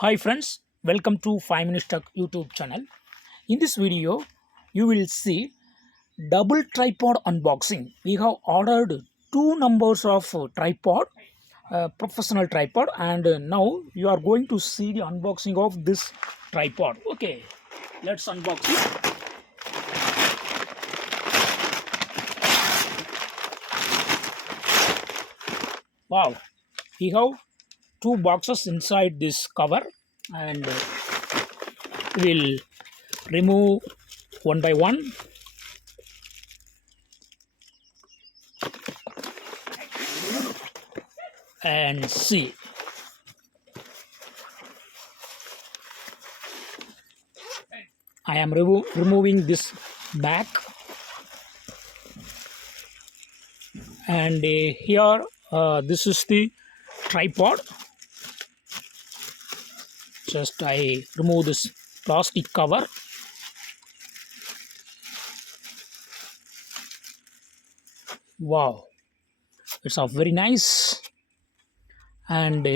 Hi friends, welcome to 5 Minutes Tech YouTube channel. In this video, you will see double tripod unboxing. We have ordered two numbers of tripod, professional tripod, and now you are going to see the unboxing of this tripod. Okay, let's unbox it. Wow, we have two boxes inside this cover, and we'll remove one by one. And see. I am removing this back, and here this is the tripod. Just I remove this plastic cover. Wow, it's a very nice. And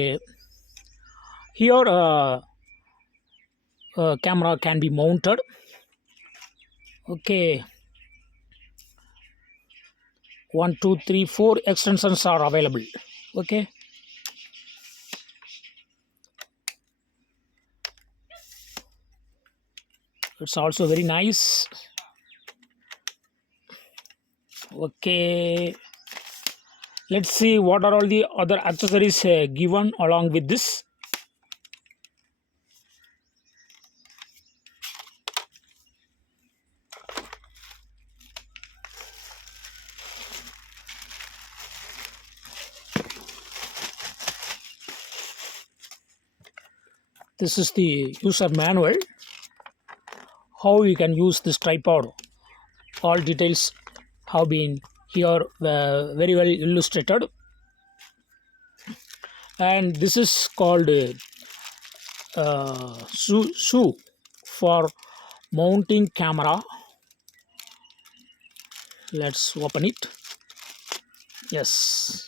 here camera can be mounted. Okay, 1 2 3 4 extensions are available. Okay, it's also very nice. Okay, let's see what are all the other accessories given along with this. This is the user manual, how you can use this tripod. All details have been here very well illustrated. And this is called shoe for mounting camera. Let's open it. Yes.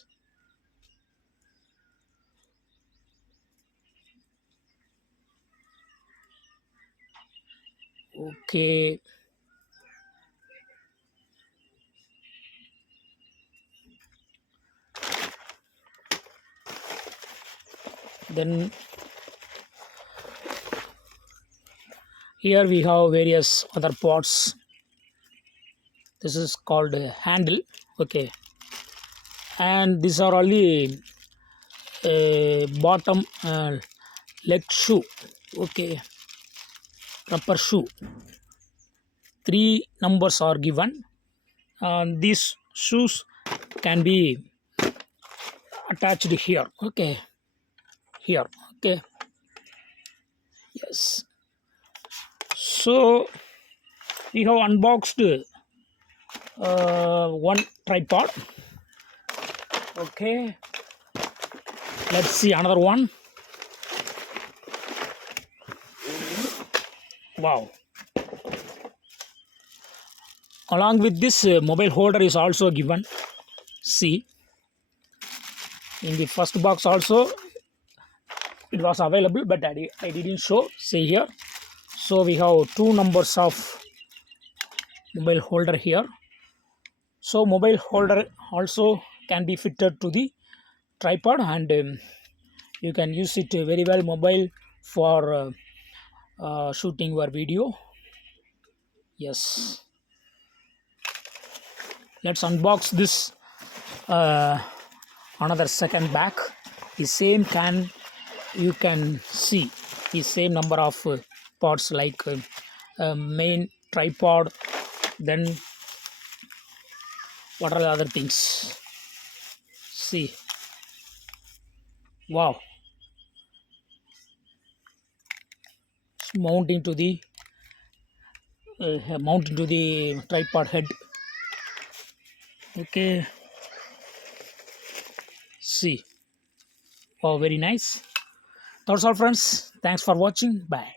Okay. Then here we have various other parts. This is called handle. Okay, and these are only bottom leg shoe. Okay, rubber shoe. 3 numbers are given. These shoes can be attached here. Okay, here. Okay, yes. So we have unboxed one tripod. Okay, let's see another one. Wow, along with this mobile holder is also given. See, in the first box also it was available, but I didn't show. See here. So we have 2 numbers of mobile holder here. So mobile holder also can be fitted to the tripod, and you can use it very well mobile for shooting your video. Yes, let's unbox this another second back. The same can you can see the same number of parts, like main tripod. Then what are the other things? See, wow, it's mounting to the tripod head. Okay, see, wow, very nice. That's all friends, thanks for watching. Bye.